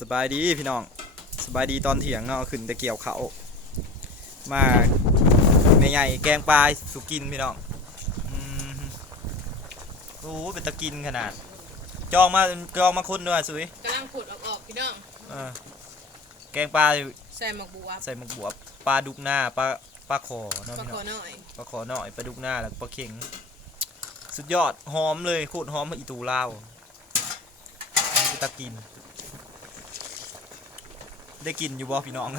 สบายดีพี่น้องสบายดีตอนเถียงเนาะขึ้นแต่เกี่ยวเขาวมาแม่ใหญ่แกงปลาสุกินพี่น้องอืมโอ้เป็นตะกินขนาด จองมาจองมาคุณด้วยสุยกำลังขุดออกออกๆพี่น้องเออแกงปลาใส่หมกบัวใส่หมกบวบปลาดุกหน้าปลาปลาขอเนาะปลาพี่คน้อองหน่อยปลาขอหน่อยปลาดุกหน้าแล้วก็ปลาเข็ง สุดยอดหอมเลยโคตรหอมมาอีตูลาวเป็นตะกิน ได้กินอยู่บ่พี่น้อง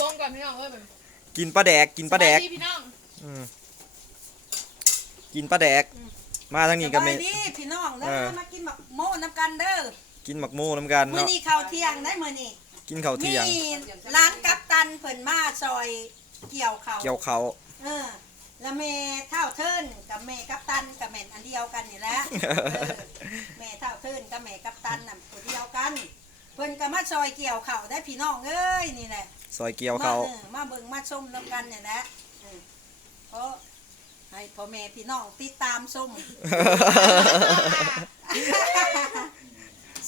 ตรงก่อนพี่น้องเอ้ยแบบกินปลาแดกกินปลาแดกสวัสพี่น้องอืมกินปลาแดกอืมมาทางนี้ก็ไม่สบายดีพี่น้องเด้เอออ มากินหมักโม่น้ำกันเด้อกินหมักหมูน้ำกันมื้อเนาะนี้ข้าวเที่ยงได้มื้อนี้กินข้าวมีเที่ยง ร้านกัปตันเพิ่นมาซอยเกี่ยวข้าวเกี่ยวเขาว เออแล้วแม่เท่าเทินกับแม่กัปตันกับแม่นอันเดียวกันนี่แหละเออแม่เท่าเทินกับแม่กัปตันน่ะตัวเดียวกัน เพิ่นก็มาซอยเกี่ยวข้าวได้พี่น้องเอ้ยนี่แหละซอยเกี่ยวเขาวมาออมาเบิ่งมาชมนํกันนี่แหละเออเพราะให้พ่อแม่พี่น้องติดตามชม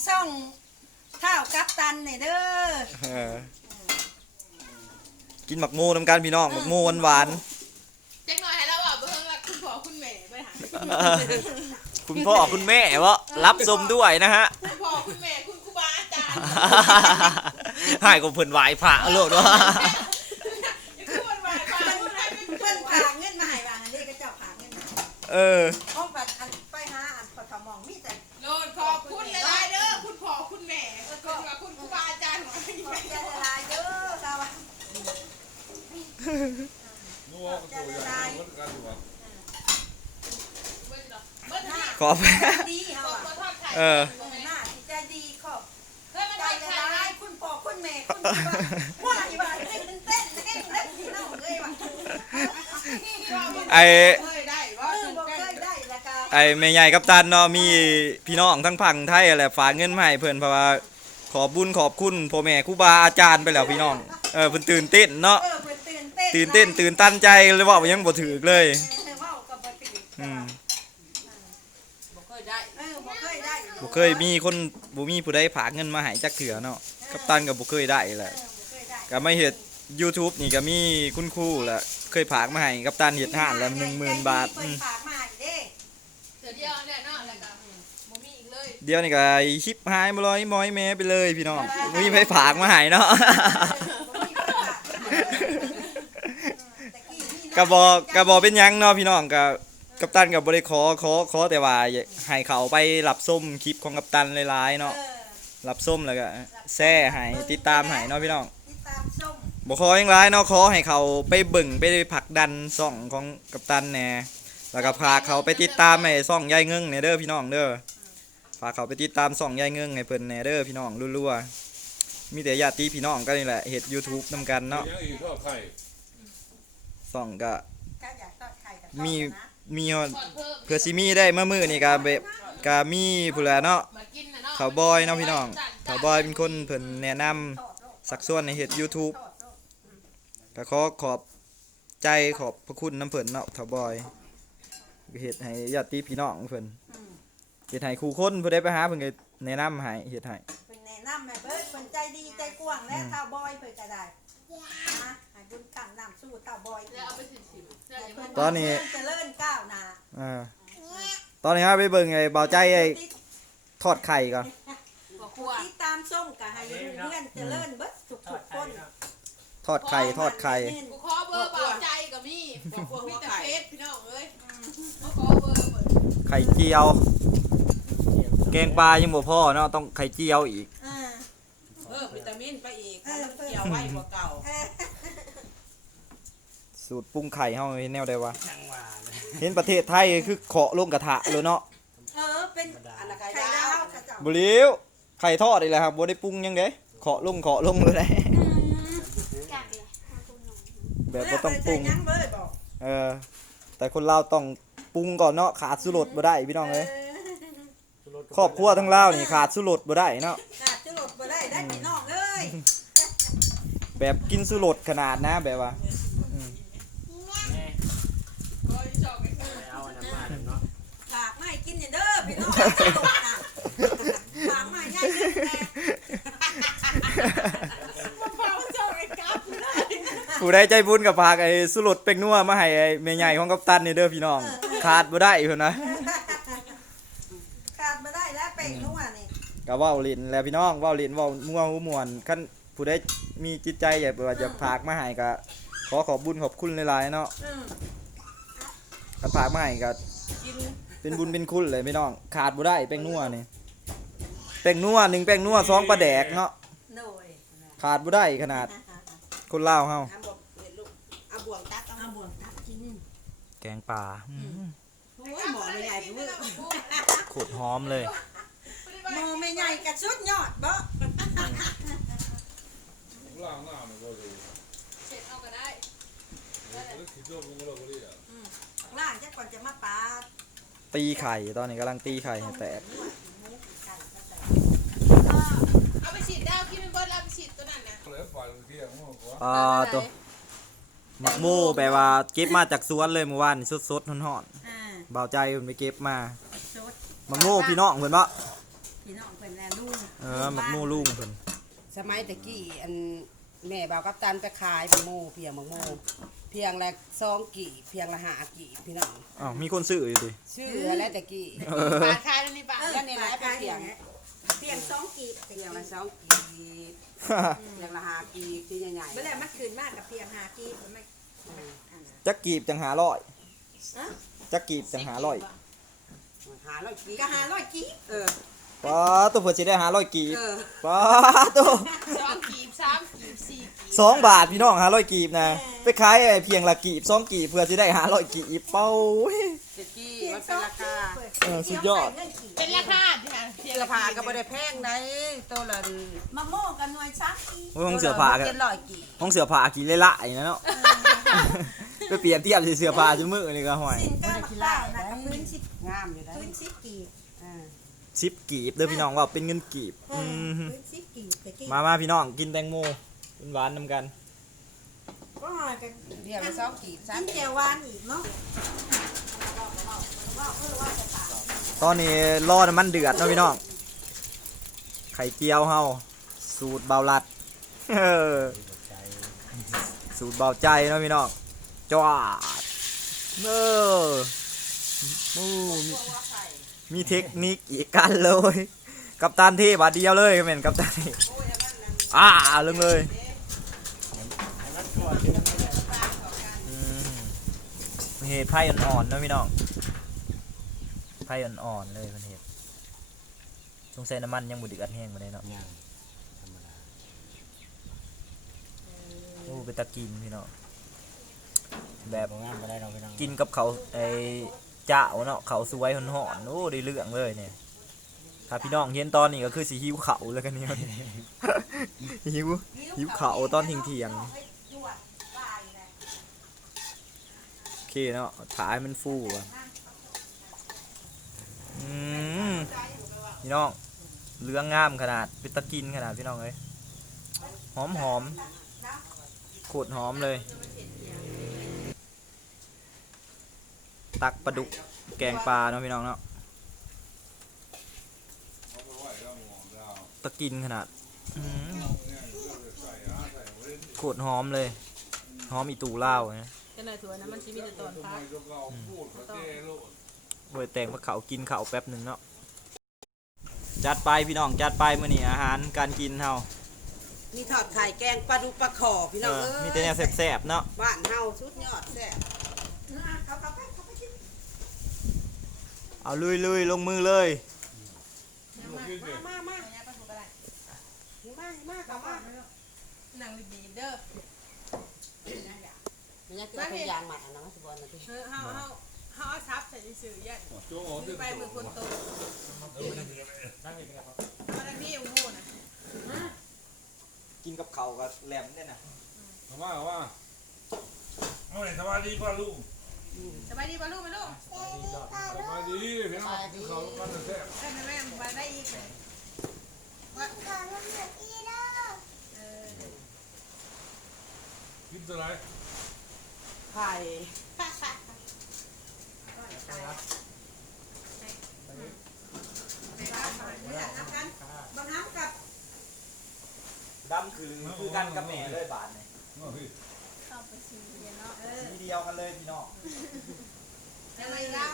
ส่องข้าวกัปตันนี่เด้อเออกินหมักหมูน้ำกันพี่น้องหมักหมูหวานเจ๊กหน่อยให้เราอะเบิ่งว่าคุณพ่อคุณแม่ไปหาๆคุณพ่อคุณแม่วะรับชมด้วยนะฮะ ให้กับเพิ่นไหวพระโลดวะอย่าพูดมันว่าไปเพิ่นเพิ่นฝากเงินมาให้ว่าอันนี้ก็เจ้าฝากเงินมาให้เออ ห้องปัดอันไปหาอันพอทมองมีแต่โลดขอบคุณหลายๆเด้อคุณพ่อคุณแม่แล้วก็คุณครูบาอาจารย์ของเราขอบใจละลายเด้อสาวะนัวก็ตัวใหญ่เหมือนกันอยู่ว่ะเบิ่งดอกเบิ่งนี่ขอบ ดีเฮาขอบอะคุณทอดไข่เออเอ ไอเคยได้บ่บ่เคยได้แล้วก็ไอแม่ใหญ่กับตันเนาะมีพี่น้องทั้งพังไทยอะไรฝากเงินมาให้เพิ่นเพราะว่าขอบุญขอบคุณพ่อแม่ครูบาอาจารย์ไปแล้วพี่น้องเออเพิ่นตื่นเต้นเนาะเออเพิ่นตื่นเต้นตื่นเต้นตื่นตันใจเลยว่ายังบ่ถือเลยเออเว้าก็บ่ตื่นอืมบ่เคยได้เออบ่เคยได้บ่เคยมีคนบ่มีผู้ใดฝากเงินมาให้จักเถื่อเนาะ กับตันก็บ่เคยได้แหละเออบ่เคยได้ก็ไม่เฮ็ด YouTube นี่ก็มีคุณครูแหละเคยฝากมาให้กับตันเฮ็ดห้านละ10,000บาทเพิ่อืนมฝากมาให้เด้เดี๋ยวเดียวเนี่ยเนาะแล้วก็บ่มีอีกเลยเดี๋ยวนี่ก็ชิปหายบ่ร้อยม้อยแม่ไปเลยพี่น้องบ่มีไผฝากมาให้เนาะกระบอกกระบอกเป็นหยังเนาะพี่น้องกับกัปตันกับบริขอขอขอแต่ว่าอย่าให้เขาไปรับส้มคลิปของกัปตันหลายๆเนาะ รับส้มแล้วก็แซ่ให้ติดตามให้เนาะพี่น้องติดตามชมบ่ขอหยังหลายเนาะขอให้เขาไปเบิ่งไปผลักดันซ่องของกัปตันแหน่แล้วก็พาเขาไปติดตามให้ซ่องยายเงิงแหน่เด้อพี่น้องเด้อพาเขาไปติดตามซ่องยายเงิงให้เพิ่นแหน่เด้อพี่น้องรัวๆมีแต่ญาติพี่น้องกันนี่แหละเฮ็ด YouTube นํกันเนาะยังอีกทอดไข่ซ่องก็ถ้าอยากทอดไข่กับมีทอดนะมีทอดเพิ่มเพื่อซิมีได้เมื่อมือนี่ก็แบบก็มีผู้แลเนาะมากินน่ะ เนาะเขาวบอยเนาะพี่น้องเขาวบอยเป็นคนเพิ่นแนะนำทอดโลกสักส่วนในเฮ็ด YouTube ทอดโลกก็ขอขอบใจขอบพระคุณน้ำเพิ่นเนาะเขาวบอยเฮ็ดให้ญาติพี่น้องเพิ่นอืมเฮ็ดให้คู่คนผู้ใดไปหาเพิ่นก็แนะนำให้เฮ็ดให้เป็นแนะนำแม่เบิดคนใจดีใจกว้างและข้าวบอยเพิ่นก็ได้นะให้บุญกันน้ำสู้ข้าวบอยแล้วเอาไปสิสิเดี๋ยวให้อย่าเพิ่เพิ่นนตอนนี้เจริญก้าวหน้าอ่าตอนนี้ฮะไปเบิ่งไอ้เบาใจไอ้ ทอดไข่ก่อนบ่ครัวที่ตามส้มก็ให้เพื่อนเจริญเบิดทุกทุกๆคนทอดไข่ทอดไข่กูขอเบอร์เบาใจกับมี่บ่ครัวมีแต่เฟซพี่น้องเอ้ยบ่ขอเบอร์เบิดไข่เจียว แกงปลายังบ่พอเนาะต้องไข่เจียวอีกอ่าเพิ่มวิตามินไปอีกเพราะมันเกี่ยวไว้กว่าเก่าเออสูตรปรุงไข่เฮาเฮ็ดแนวใดวะเห็นประเทศไทยคือเคาะลงกระทะเลยเนาะเออเป็นอันละ ไข่ไข่ดาดาววข้าเจ้าบริวไข่ทอดอีกแล้วครับบ่ได้ปรุงหยังเด้เคาะลงเคาะลงเลยได้แบบบ่ต้องปรุงเาไปใส่ยังเบิดบอกเออ แต่คนลาวต้องปรุงก่อนเนาะขาดสุรสบ่ได้พี่น้องเอ้ยครอบครัวทั้งลาวนี่ขาดสุรสบ่ได้เนาะขาดจะหลดบ่ได้ได้พี่น้องเอ้ยแบบกินสุรสขนาดนะแบบว่าโอ้ยชอบไปเถอะ ฝากมาให้กินเนี่ยเด้อ พี่น้องจะหลดน่ะฝากมาให้ง่ายขึ้นแน่เฝ้าเจ้าไอ้กั๊บเลยผู้ใดใจบุญกับพากไอ้สุรดเป็กนัวมาให้ไอ้แม่ใหญ่ของกัปตันนี่เด้อพี่น้อง ขาดบ่ได้เพิ่นนะขาดมาได้แล้วเป็งนัวนี่ก็เว้าลิ้นแหล้วพี่น้องเว้าลิ้นเว้าม่วหูม่วนคันผู้ใดมีจิตใจอยากว่าจะพากมาให้ก็ขอขอบบุญขอบคุณหลายๆเนาะอืมคันพากมาให้ก็กิน เป็นบุญเป็นคุณเลยพี่น้อง ขาดบ่ได้แป้งนัวนี่แป้งนัวหนึ่งแป้งนัวสองปลาแดกเนาะโดยขาดบ่ได้ขนาดคนลาวเฮาเอาบอกเห็นลูกเอาบ่วงตักเอาเอาบ่วงตักกินแกงป่าโอ้ยหมอไม่ใหญ่เพื่อโคตรหอมเลยโมไม่ใหญ่กระชุดยอดบ่ล่างหน้ามันก็ดูเสร็จเอาก็ได้แล้วคิดว่ามันก็เราก็ได้อะล่างจะก่อนจะมาปาด ตีไข่ตอนนี้กำลังตีไข่ให้แตกเอาไปฉีดดาวคิดเป็นเบิร์ดเอาไปฉีดตัวนั้นนะแล้วฝ่ายเที่ยงมากกว่าอ่าตัวหมักโม่แปลว่าเก็บมาจากสวนเลยเมื่อวานนี่สดๆฮ้อนอ่าๆเบาใจเพิ่นไปเก็บมาชุดหมักโม่พี่น้องเพิ่นบ่พี่น้องเพิ่นแลลุงเออหมักโม่ลุงเพิ่นสมัยตะกี้อันแม่บ่าวกับตันไปขายบักโมเพียงบักโม เพียงละสองกี่เพียงละห้ากี่พี่น้องอ้าวมีคนซื้ออยู่ดิชื่ออะไรตะกี้เออปาดคายแล้วนี่ปาดแล้วนี่แหละไปเพียงเพียงสองกีบเพียงละสองกี่เพียงละห้ากี่ที่ใหญ่ๆเมื่อไหร่มันคืนมากกับเพียงหากีบมันไม่อันนั้นจักกีบจังหาร้อยฮะจักกีบจังหาร้อยหาร้อยกี่ก็หาร้อยกีบเออป้าตัวเพิ่นสิได้หาร้อยกีบเออป้าตัวสองกีบสามกีบสี่กีบ สองบาทพี่น้องหาร้อยกีบนะไปขายไอ้เพียงละกีบสองกีบเพื่อจะได้หาร้อยกีบเป้าเว้ยตะกี้เพียงมันสเป็นองรากีคาบเปิดเออสุดยอดเงินกีบเป็นราคาที่ไหนเสียเสื้อผ้าก็บ่ได้แพงได้ตัวละมะม่วงกับหน่วยซักกีบห้องเสื้อผ้ากันเจ็ดร้อยกี่ห้องเสื้อผ้ากี่เละๆนะเนาะไปเปรียบเทียบเสื้อผ้าจนมือนี่ก็ห่วยสินก้ามะพร้าวนะกับพื้นสิบงามอยู่ได้พื้นสิบกีบอ่าสิบกีบเด้อพี่น้องว่าเป็นเงินกีบเออือมพื้นสิบกีบแต่กีบมามาพี่น้องกินแตงโม เป็นหวานนำกัน ก็กันเพียงละสองกี่สากิมนแจวหวานอีกเนาะตอนนี้รอน้ำมันเดือดเนาะพี่น้อง ไข่เจียวเฮาสูตรเบาลัดเออสูตรเบาใจเนาะพี่น้องจวาดเออมูมีมีเทคนิคอีกกันเลย กับตันเทบาทเดียวเลยแม่นกับตันเทอ่าลงเลยอืม เหตุไพ่อ่อนๆเนาะพี่น้องไฟอ่อนๆเลยมันเห็ดสงสัยน้ำมันยังบุดอัดแห้งมาได้เนาะโอ้ไปตะกินพี่เนาะแบบงามก็ได้เราไปนั่งกินกับเขาวไอ้เจ้าเนาะเขาวสวยหอนๆโอ้ได้เรื่องเลยเนี่ยถ้าพี่น้องเห็นตอนนี้ก็คือสีหิวเขาวแล้วกันเนี่ย หิวหิวเขาวตอนเที่ยงโอเคเนาะถ่ายมันฟูอะอืมพี่น้องเรื่องงามขนาดเป็นตะกินขนาดพี่น้องเลยหอมหอมโคตรหอมเลย ตักปลาดุกแกงปลาเนาะพี่น้องเนาะตะกินขนาดอืมเนี่ยเรื่องใส่อาใส่เว้นโคตรหอมเลย หอมอีตูเล่าวนะ จะหน่อยถั่วนะมันชีวิตจะตอนทำพัไมกก็เราพูดกับเจ้โลดโอ้ยแต่งพระเขากินเขาวแป๊บหนึ่งเนาะจัดไปพี่น้องจัดไปมื้อนี้อาหารการกินเฮามีทอดไข่แกงปลาดุกปลาขอพี่เอน้องอเอ้ยมีแต่แนวแซ่บๆเนาะบ้านเฮาสุดยอดแซ่บเขาเขาไปเขาไปกินเอาลุยลุยลงมือเลยมันกินเนี่ยมามามามากับมาหนังบีบเด้อมันยัง เกิดเป็นยางหมัดอันนั้นสิบอลนะพี่เออเฮาเฮาเฮาเอาซับใส่สื่อยันโจ้อ๋อซื้ที่อไปมือคนโตเออมันกินอะไรนั่งอยู่กับมาทางนี้โอ้โหนะกินกับเขาวกับแหลมเนี่ยนะทำไมว่าเอาไหนสบายดีป่ะลุงสบายดีป่ะลูกไหมลูกสบายดีพี่น้องกินเขากันแท้ได้ไหมแม่มาได้อีกเลยว่าเออกินตัวไหนไข่ไม่รั บนี่แหละนับกันบางครั้งกับดำคือคือกันกับแม่เลยบาทนี่ว่าพี่เข้าไปซื้อเนาะเออสีเดียวกันเลยพี่น้องอะไรล่ะ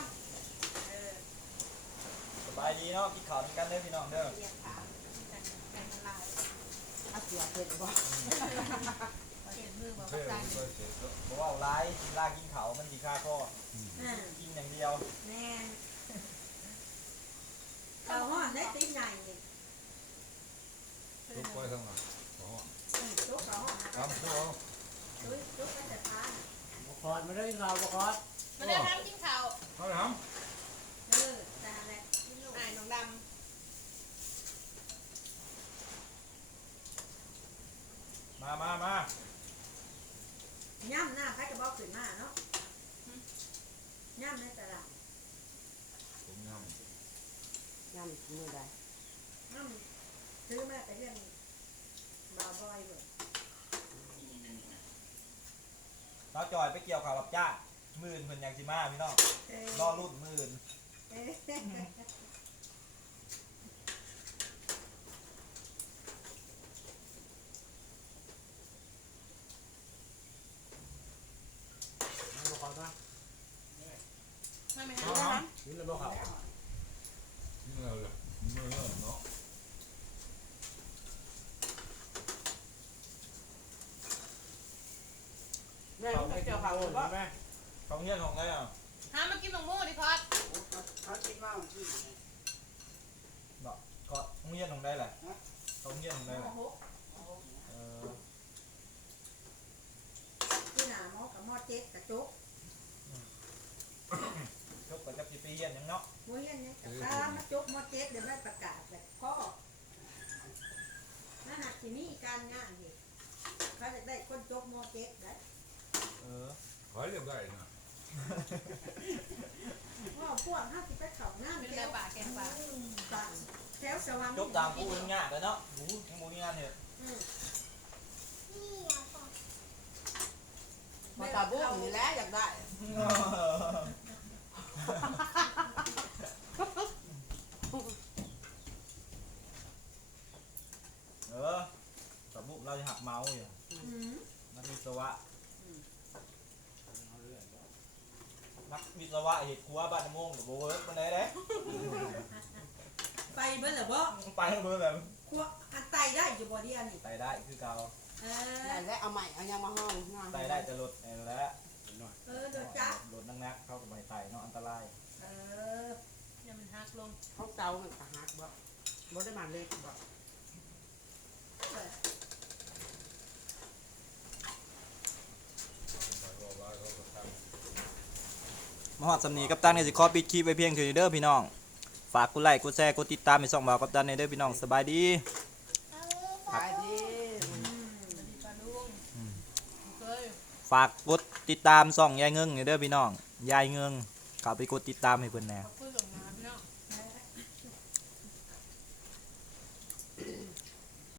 เออสบายดีเนาะกินข้าวด้วยกันเด้อพี่น้องเด้อเรียกถามกันกันลายเอาเสือเผ็ดบ่ เห็นมือบอกเพื่อบนตันเพื่อเสร็จเพราะว่าร้ายกินลากินเขามันสิค่าข้ออ่ากินอย่างเดียวแน่เขาห้อนได้ตีใหญ่นี่ลุกไปทางหลังอ๋อจุกเขาห้อนทำตัวจุกจุกไปแต่ท้านบคอดมาได้เราบคอดมาได้ทำกินข้าวเขาทเออแต่อะไรนายน้องดมามามา ย่ำหน้าใครกระบอกขึ้นมาเนาะย่ำในตลาดำผมยย่ำมือใดย่ำซื้อมาแต่เรื่องบาวบอยเบิดเราจอยไปเกี่ยวข่าวรับจ้างหมื่นเพิ่นอยากสิมาพี่น้องเออรอรุ่นหมื่น เออ บคอดนะำ ไม่ไม่ำฮะเขาทนี่เราบอกเขานี่เลยมือเนาะแม่ไม่เกี่ยวข้าบ่แม่ของเงี้ยของไงอะหามากินหมกมูดิพอดเขาคิดว่ามันคือบอกก็ของเงี้ยของได้แหละของเงี้ยของได้แหละเออที่หนาหมอกับหมอเจ็ดกระจุก จบกับจับสิไป เยี่ยนหยังเนาะมวยยังเนี่ยกับตามาจุกหมอเจ็ดเดี๋ยวได้ประกาศแบบข้อนั่นน่ะที่นี่การงานเหตุเขาจะได้คนจุกหมอเจ็ดได้เออขอให้เรียบได้นะว่าพวกห้าสิบแปดเขาหน้าเป็นแถแต่วป่าแกงป่าต่างแถวสว่างจบตามกูยังยากเลยเนาะหูยังบ่มีงานเฮ็ดอืมมาตาบุ้งนี่แหละอยากได้ เออสมมุติเราจะหักเมาส์อยู่อืมนักวิศวะนักวิศวะเห็ดครัวบ้านน้ำโมงหรือโบเวิร์กมันได้เด้ไปเบิ่งเหรอบ่ไปเบอร์แบบครัวอันไตได้อยู่บ่เดียวนี่ไตได้คือเก่าเอได้อแล้วเอาใหม่เอายังมาห้องไตได้จะลดเองแล้ว เออเดี๋ยวจับลดนักๆเข้ากับใบไตเนาะอันตรายเอออย่ามันหักลงเขาเตามันกะหักบ่บ่ได้มาเล็กบ่ไปรอไว้เขาก็ทำมหอดสำนีกับตันเนี่ยสิขอปิดคลิปไว้เพียงเท่านี้เด้อพี่น้อง ฝากกดไลค์กดแชร์กดติดตามให้ส่องบ่าวกับตันในเด้อพี่น้องสบายดี ขายดี สวัสดีป้าลุงเคย ฝากกดติดตามส่องยายเงิงเด้อพี่น้องยายเงิงเข้าไปกดติดตามให้เพิ่นแหน่